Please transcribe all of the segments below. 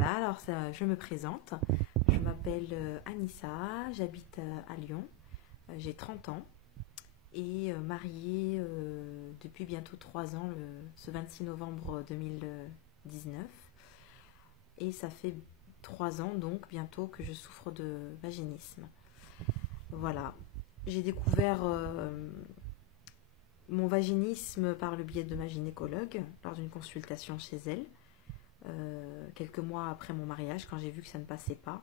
Voilà, alors je me présente. Je m'appelle Anissa, j'habite à Lyon. J'ai 30 ans et mariée depuis bientôt 3 ans, ce 26 novembre 2019. Et ça fait 3 ans donc bientôt que je souffre de vaginisme. Voilà, j'ai découvert mon vaginisme par le biais de ma gynécologue lors d'une consultation chez elle. Quelques mois après mon mariage, quand j'ai vu que ça ne passait pas,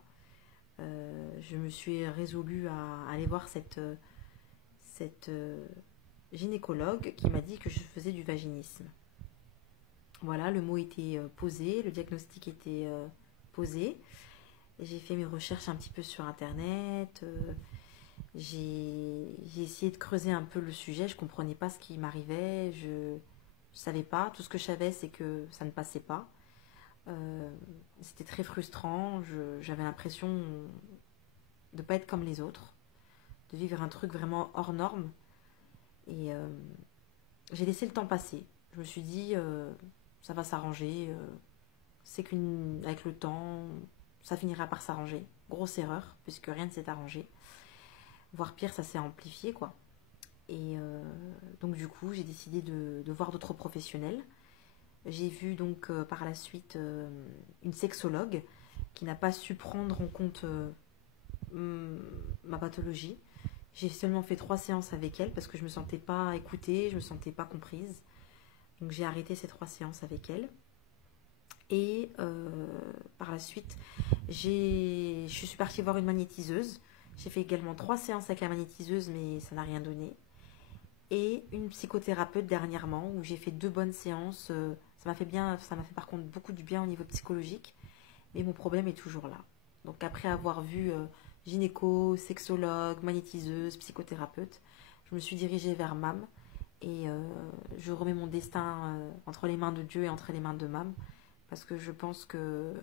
je me suis résolue à aller voir cette gynécologue qui m'a dit que je faisais du vaginisme. Voilà, le mot était posé, le diagnostic était posé. J'ai fait mes recherches un petit peu sur internet, j'ai essayé de creuser un peu le sujet, je ne comprenais pas ce qui m'arrivait, je ne savais pas, tout ce que je savais c'est que ça ne passait pas. C'était très frustrant, j'avais l'impression de ne pas être comme les autres, de vivre un truc vraiment hors norme. Et j'ai laissé le temps passer. Je me suis dit, ça va s'arranger, c'est qu'avec le temps, ça finira par s'arranger. Grosse erreur, puisque rien ne s'est arrangé. Voire pire, ça s'est amplifié, quoi. Et donc du coup, j'ai décidé de voir d'autres professionnels. J'ai vu donc par la suite une sexologue qui n'a pas su prendre en compte ma pathologie. J'ai seulement fait 3 séances avec elle parce que je ne me sentais pas écoutée, je ne me sentais pas comprise. Donc j'ai arrêté ces 3 séances avec elle. Et par la suite, je suis partie voir une magnétiseuse. J'ai fait également 3 séances avec la magnétiseuse, mais ça n'a rien donné. Et une psychothérapeute dernièrement, où j'ai fait 2 bonnes séances. Ça m'a fait par contre beaucoup du bien au niveau psychologique, mais mon problème est toujours là. Donc après avoir vu gynéco, sexologue, magnétiseuse, psychothérapeute, je me suis dirigée vers MAM et je remets mon destin entre les mains de Dieu et entre les mains de MAM, parce que je pense que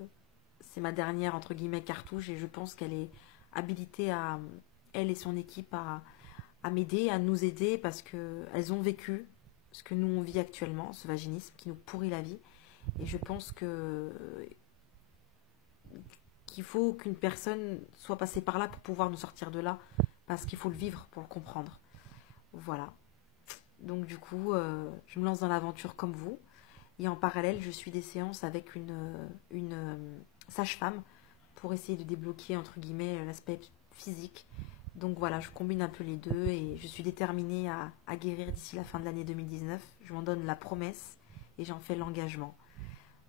c'est ma dernière entre guillemets cartouche et je pense qu'elle est habilitée à, elle et son équipe, à m'aider, à nous aider, parce qu'elles ont vécu ce que nous on vit actuellement, ce vaginisme qui nous pourrit la vie. Et je pense qu'il faut qu'une personne soit passée par là pour pouvoir nous sortir de là, parce qu'il faut le vivre pour le comprendre. Voilà. Donc du coup, je me lance dans l'aventure comme vous. Et en parallèle, je suis des séances avec une sage-femme pour essayer de débloquer, entre guillemets, l'aspect physique. Donc voilà, je combine un peu les deux et je suis déterminée à guérir d'ici la fin de l'année 2019. Je m'en donne la promesse et j'en fais l'engagement.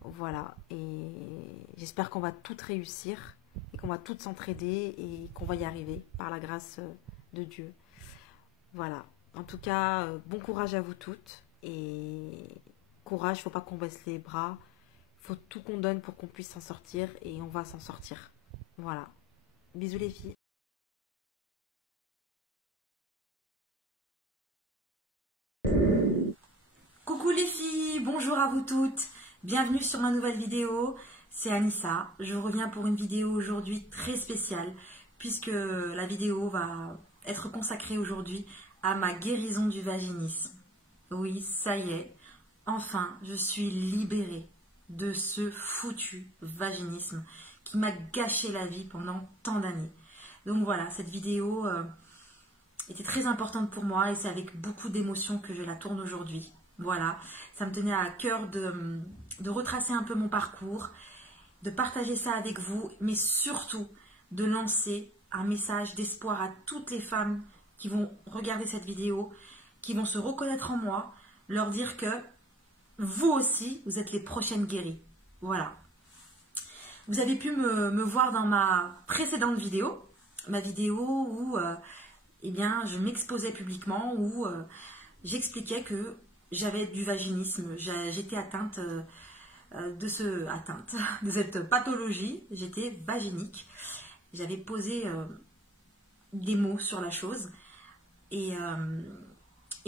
Voilà, et j'espère qu'on va toutes réussir et qu'on va toutes s'entraider et qu'on va y arriver par la grâce de Dieu. Voilà, en tout cas, bon courage à vous toutes et courage, il ne faut pas qu'on baisse les bras. Il faut tout qu'on donne pour qu'on puisse s'en sortir et on va s'en sortir. Voilà, bisous les filles. Coucou les filles, bonjour à vous toutes, bienvenue sur ma nouvelle vidéo, c'est Anissa. Je reviens pour une vidéo aujourd'hui très spéciale puisque la vidéo va être consacrée aujourd'hui à ma guérison du vaginisme. Oui, ça y est, enfin je suis libérée de ce foutu vaginisme qui m'a gâché la vie pendant tant d'années. Donc voilà, cette vidéo était très importante pour moi et c'est avec beaucoup d'émotion que je la tourne aujourd'hui. Voilà, ça me tenait à cœur de retracer un peu mon parcours, de partager ça avec vous, mais surtout de lancer un message d'espoir à toutes les femmes qui vont regarder cette vidéo, qui vont se reconnaître en moi, leur dire que vous aussi, vous êtes les prochaines guéries. Voilà. Vous avez pu me voir dans ma précédente vidéo, ma vidéo où eh bien, je m'exposais publiquement, où j'expliquais que j'avais du vaginisme, j'étais atteinte de cette pathologie, j'étais vaginique. J'avais posé des mots sur la chose et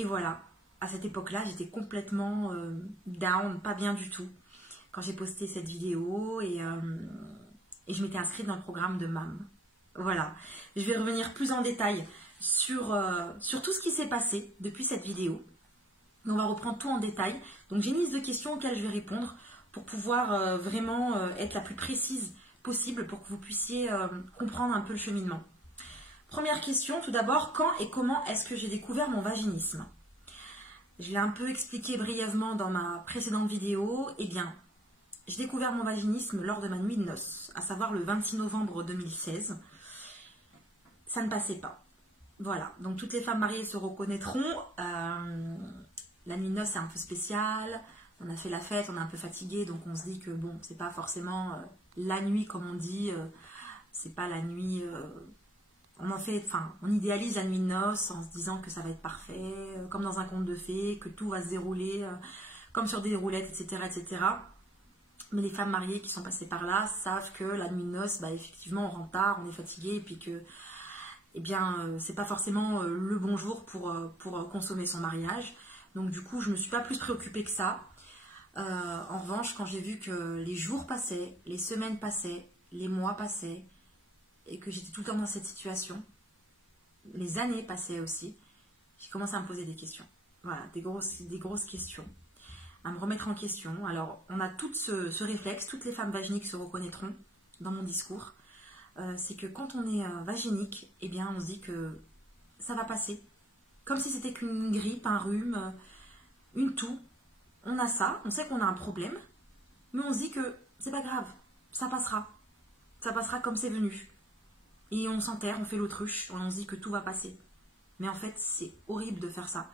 voilà, à cette époque-là, j'étais complètement down, pas bien du tout, quand j'ai posté cette vidéo et je m'étais inscrite dans le programme de MAM. Voilà, je vais revenir plus en détail sur tout ce qui s'est passé depuis cette vidéo. On va reprendre tout en détail. Donc j'ai une liste de questions auxquelles je vais répondre pour pouvoir vraiment être la plus précise possible pour que vous puissiez comprendre un peu le cheminement. Première question, tout d'abord, quand et comment est-ce que j'ai découvert mon vaginisme? Je l'ai un peu expliqué brièvement dans ma précédente vidéo. Eh bien, j'ai découvert mon vaginisme lors de ma nuit de noces, à savoir le 26 novembre 2016. Ça ne passait pas. Voilà, donc toutes les femmes mariées se reconnaîtront. La nuit de noces, c'est un peu spécial. On a fait la fête, on est un peu fatigué, donc on se dit que bon, c'est pas forcément la nuit comme on dit. C'est pas la nuit. On idéalise la nuit de noces en se disant que ça va être parfait, comme dans un conte de fées, que tout va se dérouler comme sur des roulettes, etc., etc. Mais les femmes mariées qui sont passées par là savent que la nuit de noces, bah, effectivement, on rentre tard, on est fatigué, et puis que, eh bien, c'est pas forcément le bon jour pour consommer son mariage. Donc du coup, je me suis pas plus préoccupée que ça. En revanche, quand j'ai vu que les jours passaient, les semaines passaient, les mois passaient, et que j'étais tout le temps dans cette situation, les années passaient aussi, j'ai commencé à me poser des questions. Voilà, des grosses questions, à me remettre en question. Alors, on a tout ce réflexe, toutes les femmes vaginiques se reconnaîtront dans mon discours. C'est que quand on est vaginique, eh bien, on se dit que ça va passer. Comme si c'était qu'une grippe, un rhume, une toux. On a ça, on sait qu'on a un problème, mais on se dit que c'est pas grave, ça passera. Ça passera comme c'est venu. Et on s'enterre, on fait l'autruche, on se dit que tout va passer. Mais en fait, c'est horrible de faire ça.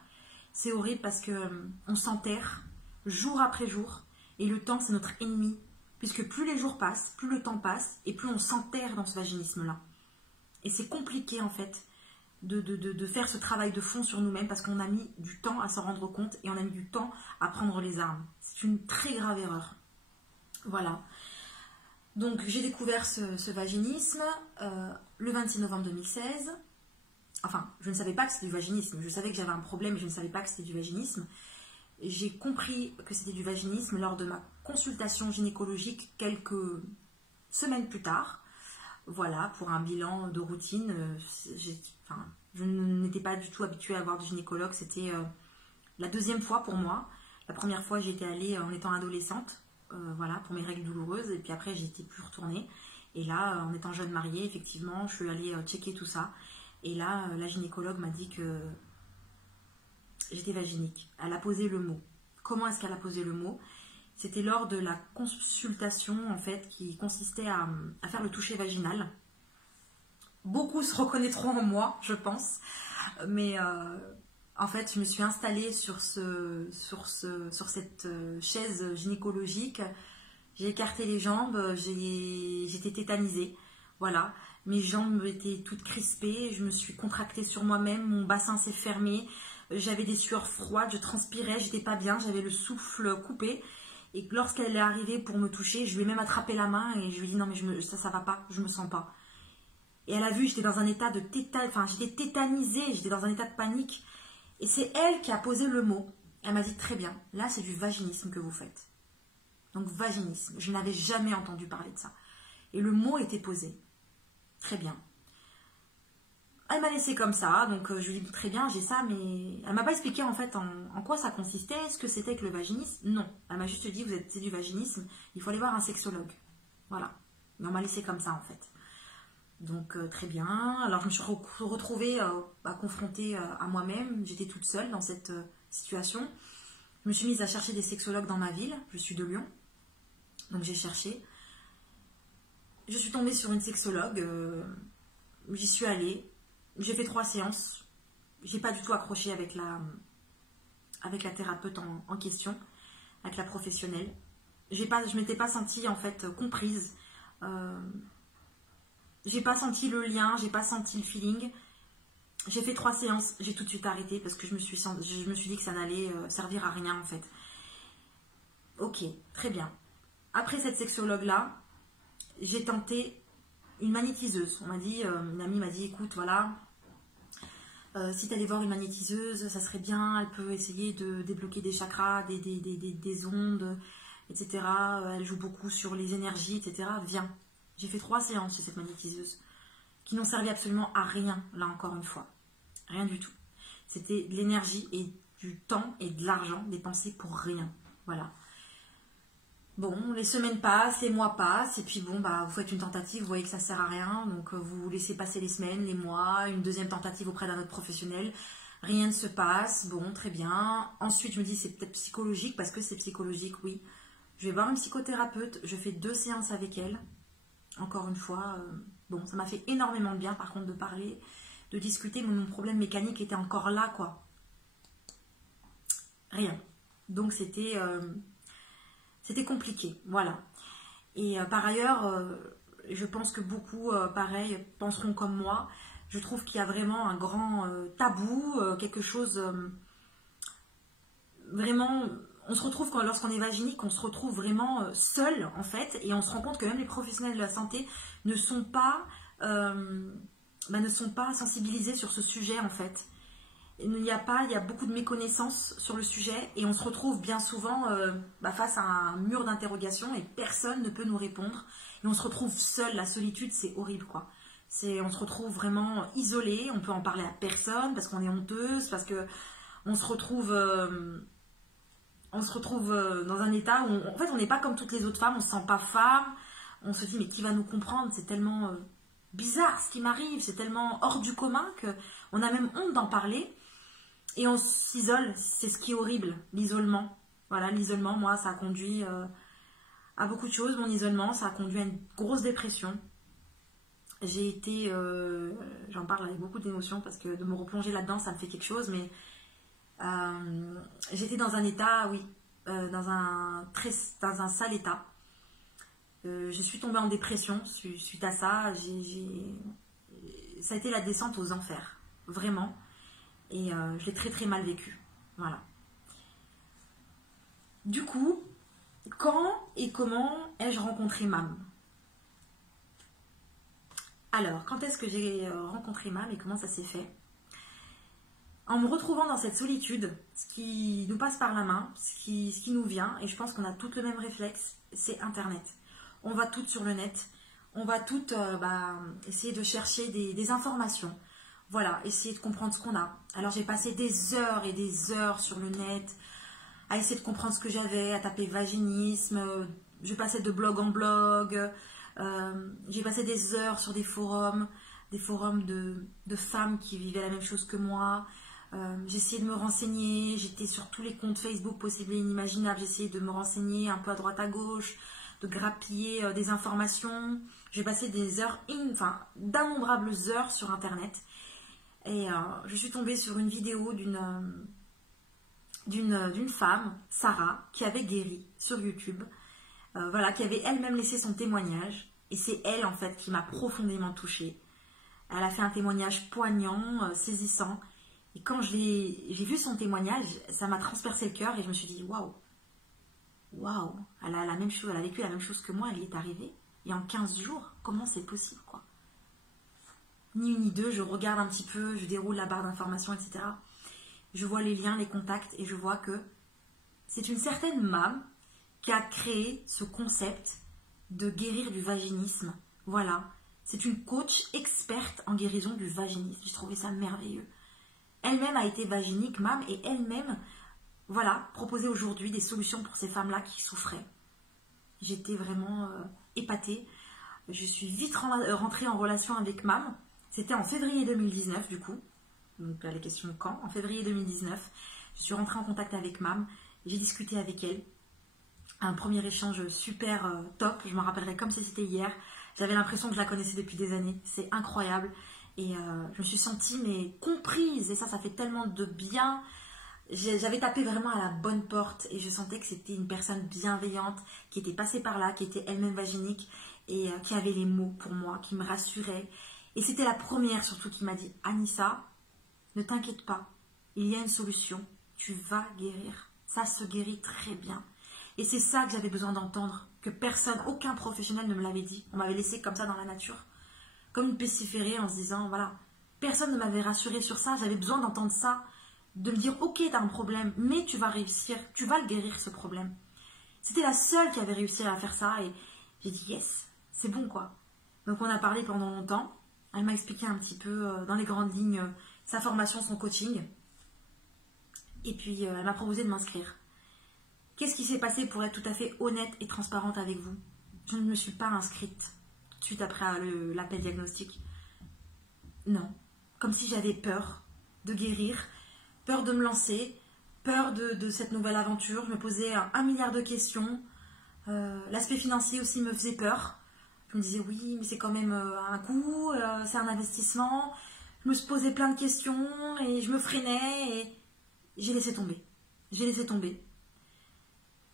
C'est horrible parce que on s'enterre jour après jour, et le temps, c'est notre ennemi. Puisque plus les jours passent, plus le temps passe, et plus on s'enterre dans ce vaginisme-là. Et c'est compliqué, en fait, de faire ce travail de fond sur nous-mêmes, parce qu'on a mis du temps à s'en rendre compte, et on a mis du temps à prendre les armes. C'est une très grave erreur. Voilà. Donc, j'ai découvert ce vaginisme le 26 novembre 2016. Enfin, je ne savais pas que c'était du vaginisme. Je savais que j'avais un problème, mais je ne savais pas que c'était du vaginisme. J'ai compris que c'était du vaginisme lors de ma consultation gynécologique quelques semaines plus tard. Voilà, pour un bilan de routine. Je n'étais pas du tout habituée à voir du gynécologue. C'était la deuxième fois pour moi. La première fois, j'étais allée en étant adolescente. Voilà, pour mes règles douloureuses, et puis après j'étais plus retournée, et là en étant jeune mariée, effectivement je suis allée checker tout ça, et là la gynécologue m'a dit que j'étais vaginique. Elle a posé le mot. Comment est-ce qu'elle a posé le mot? C'était lors de la consultation en fait, qui consistait à faire le toucher vaginal. Beaucoup se reconnaîtront en moi, je pense, mais en fait, je me suis installée sur cette chaise gynécologique. J'ai écarté les jambes, j'étais tétanisée. Voilà, mes jambes étaient toutes crispées, je me suis contractée sur moi-même, mon bassin s'est fermé, j'avais des sueurs froides, je transpirais, j'étais pas bien, j'avais le souffle coupé. Et lorsqu'elle est arrivée pour me toucher, je lui ai même attrapé la main et je lui ai dit non mais ça va pas, je me sens pas. Et elle a vu, j'étais dans un état de j'étais tétanisée, j'étais dans un état de panique. Et c'est elle qui a posé le mot. Elle m'a dit très bien, là c'est du vaginisme que vous faites. Donc vaginisme, je n'avais jamais entendu parler de ça. Et le mot était posé. Très bien. Elle m'a laissé comme ça, donc je lui ai dit très bien, j'ai ça, mais elle m'a pas expliqué en fait en quoi ça consistait, ce que c'était que le vaginisme. Non, elle m'a juste dit c'est du vaginisme, il faut aller voir un sexologue. Voilà. Mais on m'a laissé comme ça en fait. Donc très bien, alors je me suis retrouvée confrontée à moi-même, j'étais toute seule dans cette situation. Je me suis mise à chercher des sexologues dans ma ville, je suis de Lyon, donc j'ai cherché. Je suis tombée sur une sexologue, j'y suis allée, j'ai fait 3 séances, j'ai pas du tout accroché avec la thérapeute en question, avec la professionnelle. Je m'étais pas sentie en fait comprise. J'ai pas senti le lien, j'ai pas senti le feeling. J'ai fait 3 séances, j'ai tout de suite arrêté parce que je me suis dit que ça n'allait servir à rien en fait. Ok, très bien. Après cette sexologue-là, j'ai tenté une magnétiseuse. On m'a dit, une amie m'a dit, écoute, voilà, si tu allais voir une magnétiseuse, ça serait bien, elle peut essayer de débloquer des chakras, des ondes, etc. Elle joue beaucoup sur les énergies, etc. Viens. J'ai fait 3 séances chez cette magnétiseuse qui n'ont servi absolument à rien, là encore une fois. Rien du tout. C'était de l'énergie et du temps et de l'argent dépensés pour rien. Voilà. Bon, les semaines passent, les mois passent, et puis bon, bah, vous faites une tentative, vous voyez que ça sert à rien, donc vous laissez passer les semaines, les mois, une deuxième tentative auprès d'un autre professionnel, rien ne se passe, bon, très bien. Ensuite, je me dis, c'est peut-être psychologique, parce que c'est psychologique, oui. Je vais voir une psychothérapeute, je fais 2 séances avec elle, encore une fois, bon, ça m'a fait énormément de bien, par contre, de parler, de discuter, mais mon problème mécanique était encore là, quoi. Rien. Donc, c'était compliqué, voilà. Et par ailleurs, je pense que beaucoup, pareil, penseront comme moi. Je trouve qu'il y a vraiment un grand tabou, quelque chose vraiment... On se retrouve, lorsqu'on est vaginique, on se retrouve vraiment seul, en fait, et on se rend compte que même les professionnels de la santé ne sont pas sensibilisés sur ce sujet, en fait. Il y a beaucoup de méconnaissances sur le sujet et on se retrouve bien souvent face à un mur d'interrogation et personne ne peut nous répondre. Et on se retrouve seul, la solitude, c'est horrible, quoi. On se retrouve vraiment isolé, on peut en parler à personne parce qu'on est honteuse, parce que on se retrouve dans un état où, en fait, on n'est pas comme toutes les autres femmes, on se sent pas femme, on se dit mais qui va nous comprendre, c'est tellement bizarre ce qui m'arrive, c'est tellement hors du commun qu'on a même honte d'en parler. Et on s'isole, c'est ce qui est horrible, l'isolement. Voilà, l'isolement, moi, ça a conduit à beaucoup de choses. Mon isolement, ça a conduit à une grosse dépression. J'ai été, j'en parle avec beaucoup d'émotions parce que de me replonger là-dedans, ça me fait quelque chose. Mais j'étais dans un état, oui, dans un sale état. Je suis tombée en dépression suite à ça. Ça a été la descente aux enfers, vraiment. Et je l'ai très très mal vécu. Voilà. Du coup, quand et comment ai-je rencontré Mam? Alors, quand est-ce que j'ai rencontré Mam et comment ça s'est fait? En me retrouvant dans cette solitude, ce qui nous passe par la main, ce qui nous vient, et je pense qu'on a toutes le même réflexe, c'est Internet. On va toutes sur le net, on va toutes essayer de chercher des informations. Voilà, essayer de comprendre ce qu'on a. Alors j'ai passé des heures et des heures sur le net à essayer de comprendre ce que j'avais, à taper vaginisme. Je passais de blog en blog. J'ai passé des heures sur des forums de femmes qui vivaient la même chose que moi. J'ai essayé de me renseigner. J'étais sur tous les comptes Facebook possibles et inimaginables. J'ai essayé de me renseigner un peu à droite à gauche, de grappiller des informations. J'ai passé des heures, d'innombrables heures sur Internet. Et je suis tombée sur une vidéo d'une femme, Sarah, qui avait guéri sur YouTube, qui avait elle-même laissé son témoignage. Et c'est elle, en fait, qui m'a profondément touchée. Elle a fait un témoignage poignant, saisissant. Et quand j'ai vu son témoignage, ça m'a transpercé le cœur et je me suis dit, waouh, elle a la même chose, elle a vécu la même chose que moi, elle y est arrivée. Et en 15 jours, comment c'est possible, quoi? Ni une ni deux, je regarde un petit peu, je déroule la barre d'informations, etc. Je vois les liens, les contacts, et je vois que c'est une certaine Mam qui a créé ce concept de guérir du vaginisme. Voilà, c'est une coach experte en guérison du vaginisme. J'ai trouvé ça merveilleux. Elle-même a été vaginique, Mam, et elle-même, proposait aujourd'hui des solutions pour ces femmes-là qui souffraient. J'étais vraiment épatée. Je suis vite rentrée en relation avec Mam. C'était en février 2019 du coup. Donc là, les questions quand? En février 2019, je suis rentrée en contact avec Mam. J'ai discuté avec elle. Un premier échange super top. Je m'en rappellerai comme si c'était hier. J'avais l'impression que je la connaissais depuis des années. C'est incroyable. Et je me suis sentie comprise. Et ça fait tellement de bien. J'avais tapé vraiment à la bonne porte. Et je sentais que c'était une personne bienveillante qui était passée par là, qui était elle-même vaginique. Et qui avait les mots pour moi, qui me rassurait. Et c'était la première surtout qui m'a dit « Anissa, ne t'inquiète pas, il y a une solution, tu vas guérir. Ça se guérit très bien. » Et c'est ça que j'avais besoin d'entendre, que personne, aucun professionnel ne me l'avait dit. On m'avait laissé comme ça dans la nature, comme une pestiférée en se disant « Voilà, personne ne m'avait rassurée sur ça, j'avais besoin d'entendre ça, de me dire « Ok, t'as un problème, mais tu vas réussir, tu vas le guérir ce problème. » C'était la seule qui avait réussi à faire ça et j'ai dit « Yes, c'est bon quoi. » Donc on a parlé pendant longtemps. Elle m'a expliqué un petit peu dans les grandes lignes sa formation, son coaching. Et puis elle m'a proposé de m'inscrire. Qu'est-ce qui s'est passé, pour être tout à fait honnête et transparente avec vous, je ne me suis pas inscrite tout de suite après l'appel diagnostic. Non. Comme si j'avais peur de guérir, peur de me lancer, peur de cette nouvelle aventure. Je me posais 1 milliard de questions. L'aspect financier aussi me faisait peur. Je me disais oui, mais c'est quand même un coût, c'est un investissement. Je me posais plein de questions et je me freinais et j'ai laissé tomber. J'ai laissé tomber.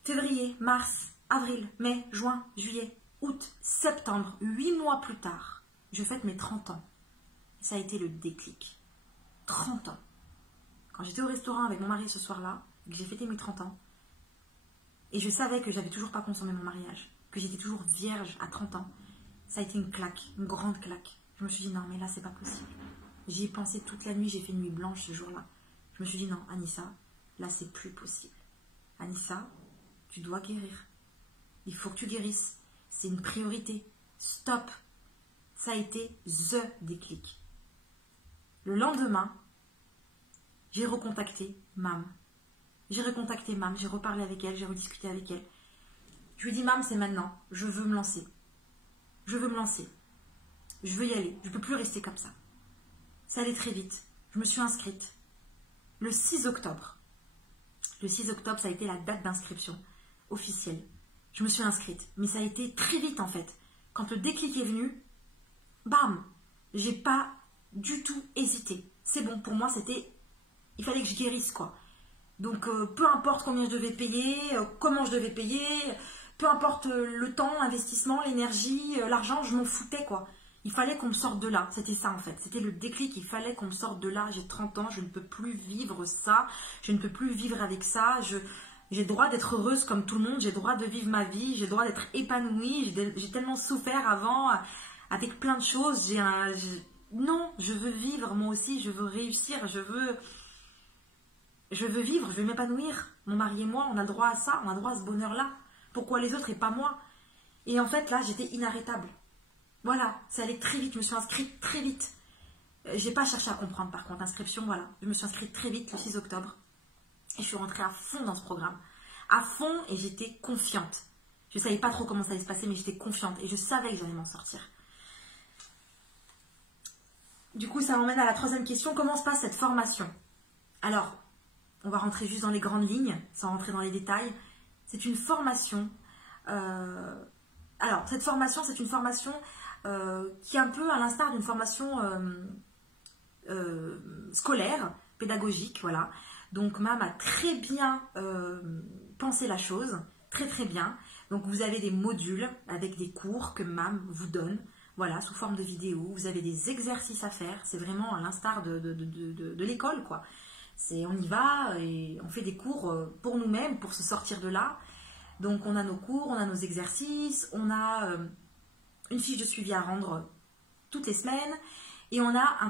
Février, mars, avril, mai, juin, juillet, août, septembre, 8 mois plus tard, je fête mes 30 ans. Ça a été le déclic. 30 ans. Quand j'étais au restaurant avec mon mari ce soir-là, que j'ai fêté mes 30 ans, et je savais que j'avais toujours pas consommé mon mariage, que j'étais toujours vierge à 30 ans, ça a été une claque, une grande claque. Je me suis dit non mais là c'est pas possible. J'y ai pensé toute la nuit, j'ai fait une nuit blanche ce jour-là. Je me suis dit non Anissa, là c'est plus possible. Anissa, tu dois guérir. Il faut que tu guérisses. C'est une priorité. Stop. Ça a été THE déclic. Le lendemain, j'ai recontacté Mam. J'ai recontacté Mam, j'ai reparlé avec elle, j'ai rediscuté avec elle. Je lui ai dit Mam, c'est maintenant. Je veux me lancer. Je veux me lancer. Je veux y aller. Je ne peux plus rester comme ça. Ça allait très vite. Je me suis inscrite. Le 6 octobre. Le 6 octobre, ça a été la date d'inscription officielle. Je me suis inscrite. Mais ça a été très vite en fait. Quand le déclic est venu, bam, j'ai pas du tout hésité. C'est bon, pour moi, c'était... Il fallait que je guérisse, quoi. Donc, peu importe combien je devais payer, comment je devais payer, peu importe le temps, l'investissement, l'énergie, l'argent, je m'en foutais, quoi. Il fallait qu'on me sorte de là. C'était ça, en fait. C'était le déclic. Il fallait qu'on me sorte de là. J'ai 30 ans, je ne peux plus vivre ça. Je ne peux plus vivre avec ça. J'ai le droit d'être heureuse comme tout le monde. J'ai le droit de vivre ma vie. J'ai le droit d'être épanouie. J'ai tellement souffert avant avec plein de choses. Non, je veux vivre moi aussi. Je veux réussir. Je veux vivre. Je veux m'épanouir. Mon mari et moi, on a le droit à ça. On a le droit à ce bonheur-là. Pourquoi les autres et pas moi? Et en fait, là, j'étais inarrêtable. Voilà, ça allait très vite. Je me suis inscrite très vite. J'ai pas cherché à comprendre par contre. Inscription, voilà. Je me suis inscrite très vite le 6 octobre. Et je suis rentrée à fond dans ce programme. À fond, et j'étais confiante. Je savais pas trop comment ça allait se passer, mais j'étais confiante. Et je savais que j'allais m'en sortir. Du coup, ça m'emmène à la 3e question. Comment se passe cette formation? Alors, on va rentrer juste dans les grandes lignes, sans rentrer dans les détails. C'est une formation. Alors, cette formation, c'est une formation qui est un peu à l'instar d'une formation scolaire, pédagogique, voilà. Donc, Mam a très bien pensé la chose, très très bien. Donc, vous avez des modules avec des cours que Mam vous donne, voilà, sous forme de vidéo. Vous avez des exercices à faire, c'est vraiment à l'instar de l'école, quoi. On y va et on fait des cours pour nous-mêmes, pour se sortir de là. Donc, on a nos cours, on a nos exercices, on a une fiche de suivi à rendre toutes les semaines et on a un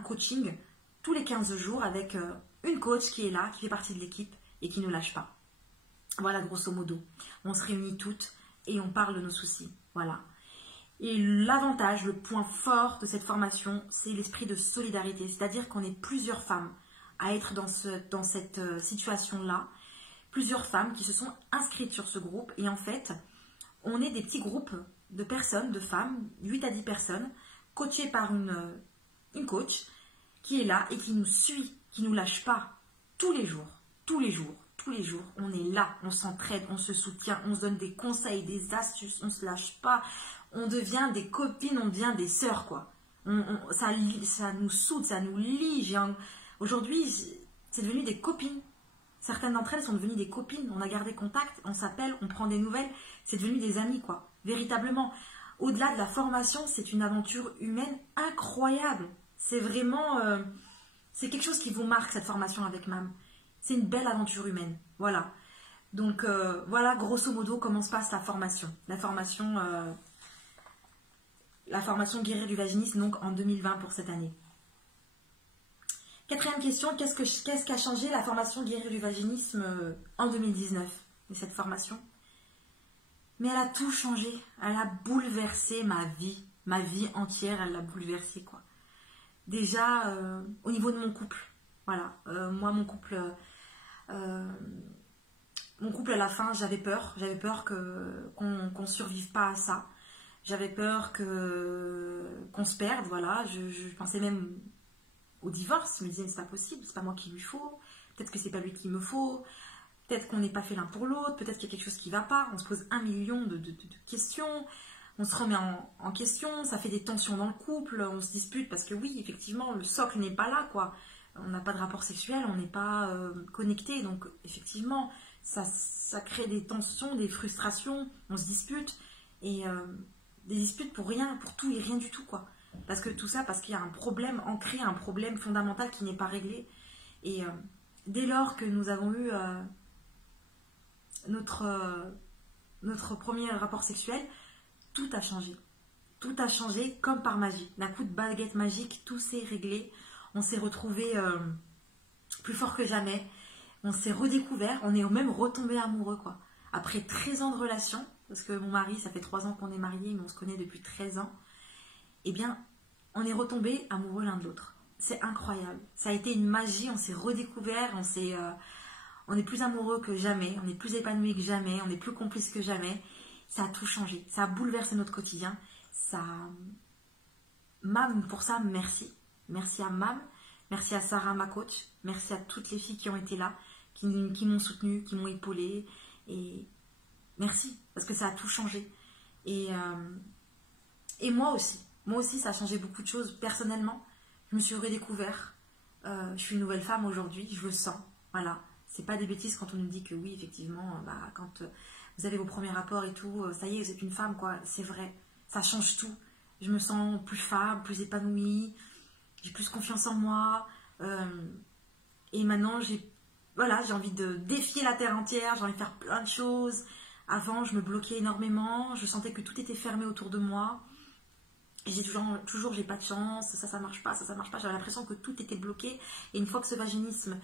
coaching tous les 15 jours avec une coach qui est là, qui fait partie de l'équipe et qui ne lâche pas. Voilà, grosso modo. On se réunit toutes et on parle de nos soucis. Voilà. Et l'avantage, le point fort de cette formation, c'est l'esprit de solidarité. C'est-à-dire qu'on est plusieurs femmes à être dans cette situation-là. Plusieurs femmes qui se sont inscrites sur ce groupe. Et en fait, on est des petits groupes de personnes, de femmes, 8 à 10 personnes, coachées par une coach qui est là et qui nous suit, qui ne nous lâche pas tous les jours. On est là, on s'entraide, on se soutient, on se donne des conseils, des astuces, on ne se lâche pas. On devient des copines, on devient des sœurs, quoi. Ça nous soude, ça nous lie. Aujourd'hui, c'est devenu des copines. Certaines d'entre elles sont devenues des copines. On a gardé contact, on s'appelle, on prend des nouvelles. C'est devenu des amis, quoi. Véritablement. Au-delà de la formation, c'est une aventure humaine incroyable. C'est vraiment... c'est quelque chose qui vous marque, cette formation avec Mam. C'est une belle aventure humaine. Voilà. Donc, voilà, grosso modo, comment se passe la formation. La formation Guérir du vaginisme, donc en 2020 pour cette année. 4e question, qu'est-ce qu'a changé la formation Guérir du vaginisme en 2019, de cette formation? Mais elle a tout changé, elle a bouleversé ma vie entière, elle l'a bouleversée, quoi. Déjà, au niveau de mon couple, voilà, moi mon couple, mon couple à la fin, j'avais peur qu'on survive pas à ça. J'avais peur qu'on se perde, voilà. Je pensais même au divorce. Je me disais, c'est pas possible, c'est pas moi qu'il lui faut. Peut-être que c'est pas lui qu'il me faut. Peut-être qu'on n'est pas fait l'un pour l'autre. Peut-être qu'il y a quelque chose qui va pas. On se pose 1 million de questions. On se remet en question. Ça fait des tensions dans le couple. On se dispute parce que oui, effectivement, le socle n'est pas là, quoi. On n'a pas de rapport sexuel, on n'est pas connecté. Donc, effectivement, ça crée des tensions, des frustrations. On se dispute. Et des disputes pour rien, pour tout et rien du tout, quoi. Parce que tout ça, parce qu'il y a un problème ancré, un problème fondamental qui n'est pas réglé. Et dès lors que nous avons eu notre premier rapport sexuel, tout a changé. Tout a changé comme par magie. D'un coup de baguette magique, tout s'est réglé. On s'est retrouvés plus fort que jamais. On s'est redécouvert. On est même retombé amoureux, quoi. Après 13 ans de relation, parce que mon mari, ça fait 3 ans qu'on est mariés, mais on se connaît depuis 13 ans, eh bien, on est retombés amoureux l'un de l'autre. C'est incroyable. Ça a été une magie, on s'est redécouvert, on est plus amoureux que jamais, on est plus épanouis que jamais, on est plus complices que jamais. Ça a tout changé, ça a bouleversé notre quotidien. Mam, pour ça, merci. Merci à Mam, merci à Sarah, ma coach, merci à toutes les filles qui ont été là, qui m'ont soutenue, qui m'ont épaulée. Et merci, parce que ça a tout changé. Et moi aussi, ça a changé beaucoup de choses. Personnellement, je me suis redécouvert. Je suis une nouvelle femme aujourd'hui, je le sens. Voilà, c'est pas des bêtises quand on nous dit que oui, effectivement, quand vous avez vos premiers rapports et tout, ça y est, vous êtes une femme, quoi. C'est vrai, ça change tout. Je me sens plus femme, plus épanouie, j'ai plus confiance en moi. Et maintenant, j'ai envie de défier la terre entière, j'ai envie de faire plein de choses. Avant, je me bloquais énormément, je sentais que tout était fermé autour de moi. Et j'ai toujours j'ai pas de chance, ça marche pas, ça marche pas. J'avais l'impression que tout était bloqué. Et une fois que ce vaginisme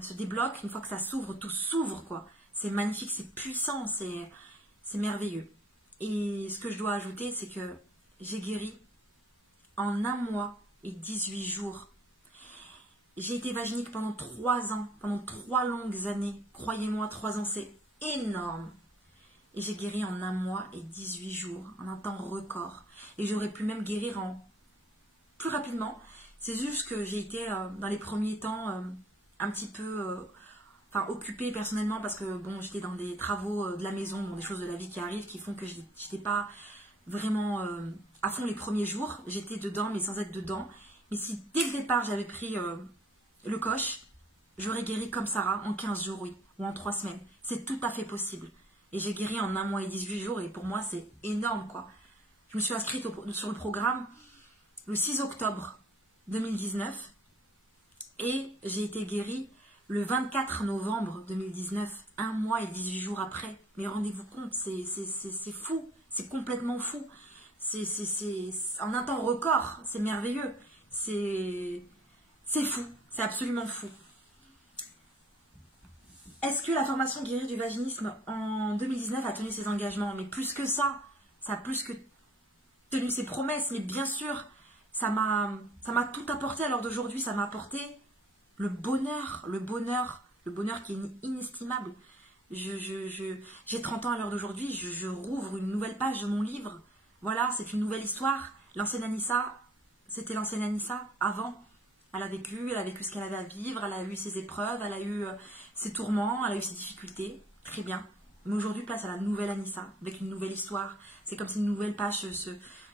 se débloque, une fois que ça s'ouvre, tout s'ouvre, quoi. C'est magnifique, c'est puissant, c'est merveilleux. Et ce que je dois ajouter, c'est que j'ai guéri en 1 mois et 18 jours. J'ai été vaginique pendant 3 ans, pendant 3 longues années. Croyez-moi, 3 ans, c'est énorme. Et j'ai guéri en 1 mois et 18 jours, en un temps record. Et j'aurais pu même guérir plus rapidement. C'est juste que j'ai été, dans les premiers temps, un petit peu occupée personnellement, parce que bon, j'étais dans des travaux de la maison, dans des choses de la vie qui arrivent, qui font que je n'étais pas vraiment à fond les premiers jours. J'étais dedans, mais sans être dedans. Mais si dès le départ, j'avais pris le coche, j'aurais guéri comme Sarah en 15 jours, oui, ou en 3 semaines. C'est tout à fait possible. Et j'ai guéri en 1 mois et 18 jours, et pour moi, c'est énorme, quoi. Je me suis inscrite sur le programme le 6 octobre 2019, et j'ai été guérie le 24 novembre 2019, 1 mois et 18 jours après. Mais rendez-vous compte, c'est fou, c'est complètement fou. C'est en un temps record, c'est merveilleux. C'est fou, c'est absolument fou. Est-ce que la formation guérir du vaginisme en 2019 a tenu ses engagements? Mais plus que ça a plus que tenu ses promesses. Mais bien sûr, ça m'a tout apporté à l'heure d'aujourd'hui. Ça m'a apporté le bonheur qui est inestimable. J'ai 30 ans à l'heure d'aujourd'hui, je rouvre une nouvelle page de mon livre. Voilà, c'est une nouvelle histoire. L'ancienne Anissa, c'était l'ancienne Anissa avant. Elle a vécu ce qu'elle avait à vivre, elle a eu ses épreuves, elle a eu ses tourments, elle a eu ses difficultés. Très bien. Mais aujourd'hui, place à la nouvelle Anissa, avec une nouvelle histoire. C'est comme si une nouvelle page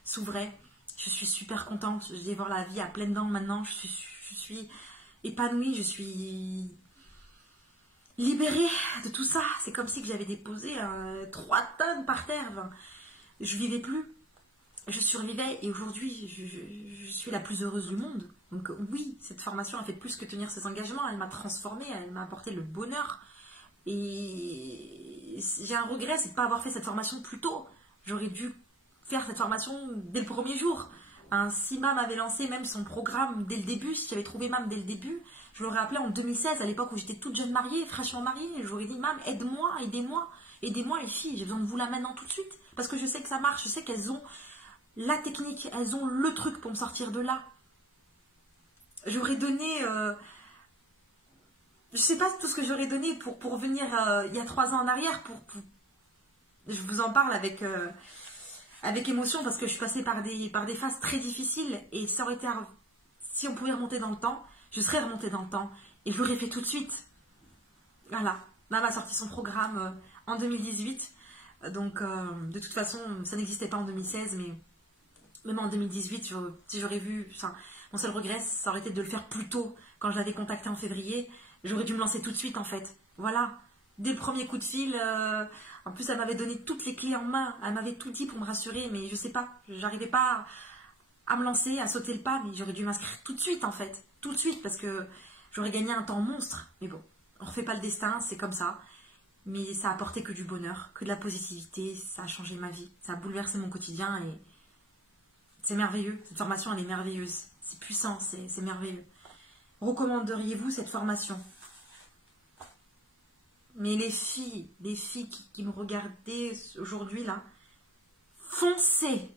s'ouvrait. Je suis super contente. Je dévore la vie à pleines dents maintenant. Je suis épanouie, je suis libérée de tout ça. C'est comme si que j'avais déposé 3 tonnes par terre. Enfin, je vivais plus. Je survivais et aujourd'hui, je suis la plus heureuse du monde. Donc oui, cette formation a fait plus que tenir ses engagements. Elle m'a transformée, elle m'a apporté le bonheur. Et j'ai un regret, c'est de ne pas avoir fait cette formation plus tôt. J'aurais dû faire cette formation dès le premier jour. Si Mam avait lancé même son programme dès le début, si j'avais trouvé Mam dès le début, je l'aurais appelé en 2016, à l'époque où j'étais toute jeune mariée, fraîchement mariée. J'aurais dit, Mam, aide-moi, aidez-moi les filles, j'ai besoin de vous là maintenant tout de suite. Parce que je sais que ça marche, je sais qu'elles ont la technique, elles ont le truc pour me sortir de là. J'aurais donné je sais pas tout ce que j'aurais donné pour venir il y a 3 ans en arrière. Je vous en parle avec émotion parce que je suis passée par des phases très difficiles. Et ça aurait été, si on pouvait remonter dans le temps, je serais remontée dans le temps. Et je l'aurais fait tout de suite. Voilà. Maman a sorti son programme en 2018. Donc, de toute façon, ça n'existait pas en 2016. Mais même en 2018, si j'aurais vu... Enfin, mon seul regret, ça aurait été de le faire plus tôt. Quand je l'avais contacté en février, j'aurais dû me lancer tout de suite, en fait. Voilà. Dès le premier coup de fil... En plus, elle m'avait donné toutes les clés en main. Elle m'avait tout dit pour me rassurer. Mais je sais pas. J'arrivais pas à me lancer, à sauter le pas. Mais j'aurais dû m'inscrire tout de suite, en fait. Tout de suite, parce que j'aurais gagné un temps monstre. Mais bon, on refait pas le destin, c'est comme ça. Mais ça a apporté que du bonheur, que de la positivité. Ça a changé ma vie. Ça a bouleversé mon quotidien. Et c'est merveilleux. Cette formation, elle est merveilleuse. C'est puissant, c'est merveilleux. Recommanderiez-vous cette formation ? Mais les filles qui me regardaient aujourd'hui là, foncez,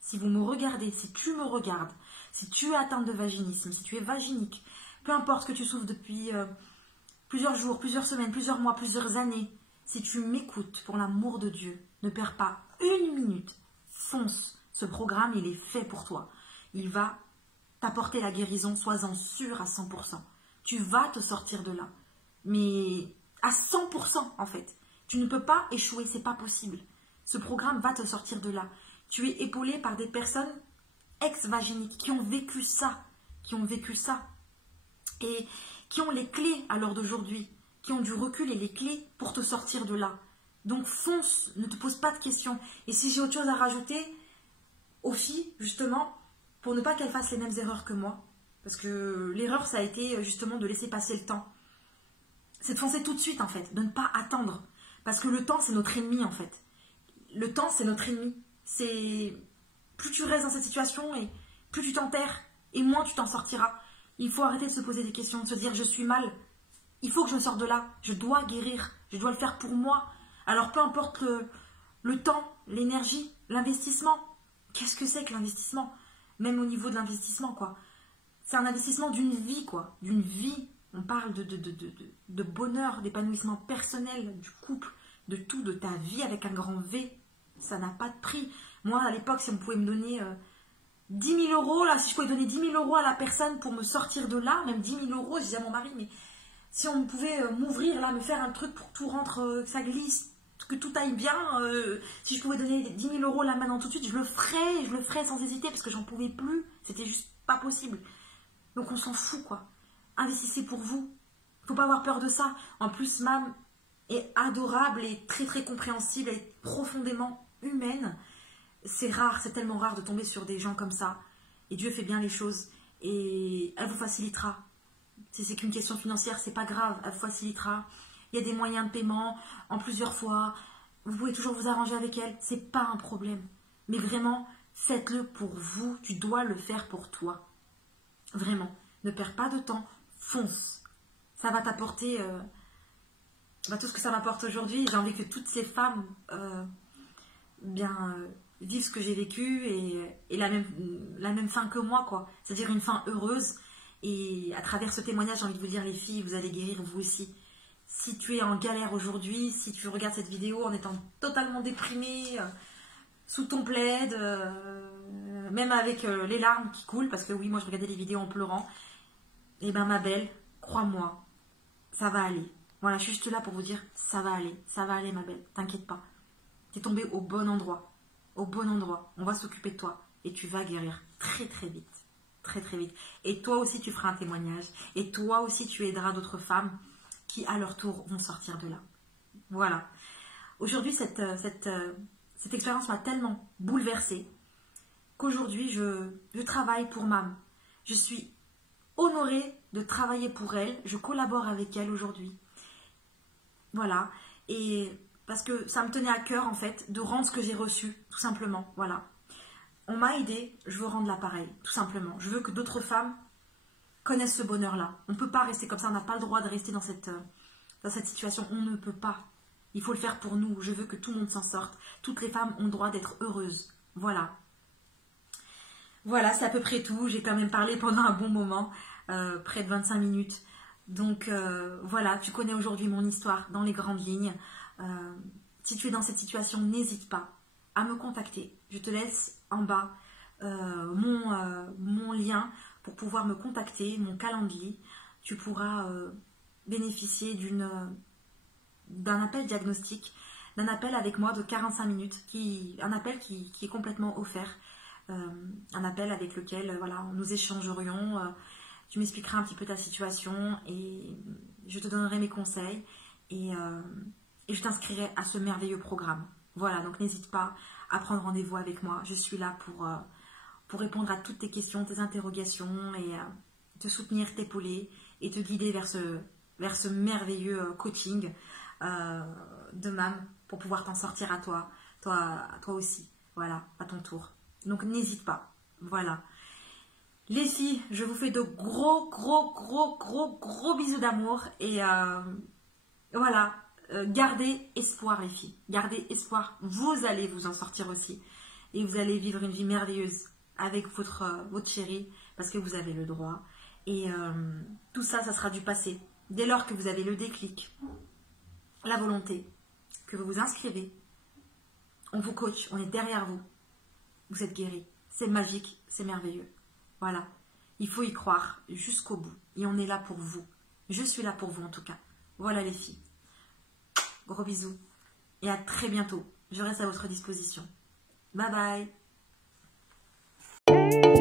si vous me regardez, si tu me regardes, si tu es atteinte de vaginisme, si tu es vaginique, peu importe que tu souffres depuis plusieurs jours, plusieurs semaines, plusieurs mois, plusieurs années, si tu m'écoutes, pour l'amour de Dieu, ne perds pas une minute, fonce, ce programme il est fait pour toi, il va t'apporter la guérison, sois-en sûr à 100%, tu vas te sortir de là. Mais à 100% en fait. Tu ne peux pas échouer, c'est pas possible. Ce programme va te sortir de là. Tu es épaulé par des personnes ex-vaginiques qui ont vécu ça. Et qui ont les clés à l'heure d'aujourd'hui. Qui ont du recul et les clés pour te sortir de là. Donc fonce, ne te pose pas de questions. Et si j'ai autre chose à rajouter aux filles, justement, pour ne pas qu'elles fassent les mêmes erreurs que moi. Parce que l'erreur, ça a été justement de laisser passer le temps. C'est de foncer tout de suite en fait, de ne pas attendre. Parce que le temps c'est notre ennemi en fait. Le temps c'est notre ennemi. C'est plus tu restes dans cette situation et plus tu t'enterres et moins tu t'en sortiras. Il faut arrêter de se poser des questions, de se dire je suis mal. Il faut que je me sorte de là. Je dois guérir. Je dois le faire pour moi. Alors peu importe le temps, l'énergie, l'investissement. Qu'est-ce que c'est que l'investissement? Même au niveau de l'investissement quoi. C'est un investissement d'une vie quoi. D'une vie. On parle de bonheur, d'épanouissement personnel, du couple, de tout, de ta vie avec un grand V. Ça n'a pas de prix. Moi, à l'époque, si on pouvait me donner 10 000 euros, là, si je pouvais donner 10 000 euros à la personne pour me sortir de là, même 10 000 euros, je disais à mon mari, mais si on pouvait m'ouvrir là, me faire un truc pour que tout rentre, que ça glisse, que tout aille bien, si je pouvais donner 10 000 euros là maintenant tout de suite, je le ferais sans hésiter parce que j'en pouvais plus. C'était juste pas possible. Donc on s'en fout, quoi. Investissez pour vous. Il ne faut pas avoir peur de ça. En plus, Mam est adorable et très très compréhensible et profondément humaine. C'est rare, c'est tellement rare de tomber sur des gens comme ça. Et Dieu fait bien les choses. Et elle vous facilitera. Si c'est qu'une question financière, c'est pas grave. Elle vous facilitera. Il y a des moyens de paiement en plusieurs fois. Vous pouvez toujours vous arranger avec elle. C'est pas un problème. Mais vraiment, faites-le pour vous. Tu dois le faire pour toi. Vraiment. Ne perds pas de temps. Fonce. Ça va t'apporter tout ce que ça m'apporte aujourd'hui. J'ai envie que toutes ces femmes vivent ce que j'ai vécu et la même fin que moi, quoi. C'est-à-dire une fin heureuse. Et à travers ce témoignage, j'ai envie de vous dire, les filles, vous allez guérir vous aussi. Si tu es en galère aujourd'hui, si tu regardes cette vidéo en étant totalement déprimée, sous ton plaid, même avec les larmes qui coulent, parce que oui, moi je regardais les vidéos en pleurant, et ben ma belle, crois-moi, ça va aller. Voilà, je suis juste là pour vous dire, ça va aller ma belle, t'inquiète pas. T'es tombée au bon endroit, on va s'occuper de toi, et tu vas guérir très très vite. Très très vite. Et toi aussi tu feras un témoignage. Et toi aussi tu aideras d'autres femmes qui à leur tour vont sortir de là. Voilà. Aujourd'hui cette expérience m'a tellement bouleversée qu'aujourd'hui je travaille pour Mam. Je suis honorée de travailler pour elle. Je collabore avec elle aujourd'hui. Voilà. Et parce que ça me tenait à cœur en fait de rendre ce que j'ai reçu. Tout simplement. Voilà. On m'a aidé, je veux rendre l'appareil, tout simplement. Je veux que d'autres femmes connaissent ce bonheur-là. On ne peut pas rester comme ça, on n'a pas le droit de rester dans cette situation. On ne peut pas. Il faut le faire pour nous. Je veux que tout le monde s'en sorte. Toutes les femmes ont le droit d'être heureuses. Voilà. Voilà, c'est à peu près tout. J'ai quand même parlé pendant un bon moment, près de 25 minutes. Donc voilà, tu connais aujourd'hui mon histoire dans les grandes lignes. Si tu es dans cette situation, n'hésite pas à me contacter. Je te laisse en bas mon lien pour pouvoir me contacter, mon calendrier. Tu pourras bénéficier d'un appel diagnostic, d'un appel avec moi de 45 minutes, un appel qui est complètement offert, un appel avec lequel voilà, nous échangerions, tu m'expliqueras un petit peu ta situation et je te donnerai mes conseils et je t'inscrirai à ce merveilleux programme. Voilà, donc n'hésite pas à prendre rendez-vous avec moi, je suis là pour répondre à toutes tes questions, tes interrogations et te soutenir, t'épauler et te guider vers ce merveilleux coaching de MAM pour pouvoir t'en sortir à toi aussi, voilà, à ton tour. Donc n'hésite pas, voilà. Les filles, je vous fais de gros bisous d'amour et voilà, gardez espoir les filles, gardez espoir, vous allez vous en sortir aussi et vous allez vivre une vie merveilleuse avec votre chéri parce que vous avez le droit et tout ça, ça sera du passé. Dès lors que vous avez le déclic, la volonté, que vous vous inscrivez, on vous coach, on est derrière vous, vous êtes guéris, c'est magique, c'est merveilleux. Voilà, il faut y croire jusqu'au bout et on est là pour vous. Je suis là pour vous en tout cas. Voilà les filles. Gros bisous et à très bientôt. Je reste à votre disposition. Bye bye.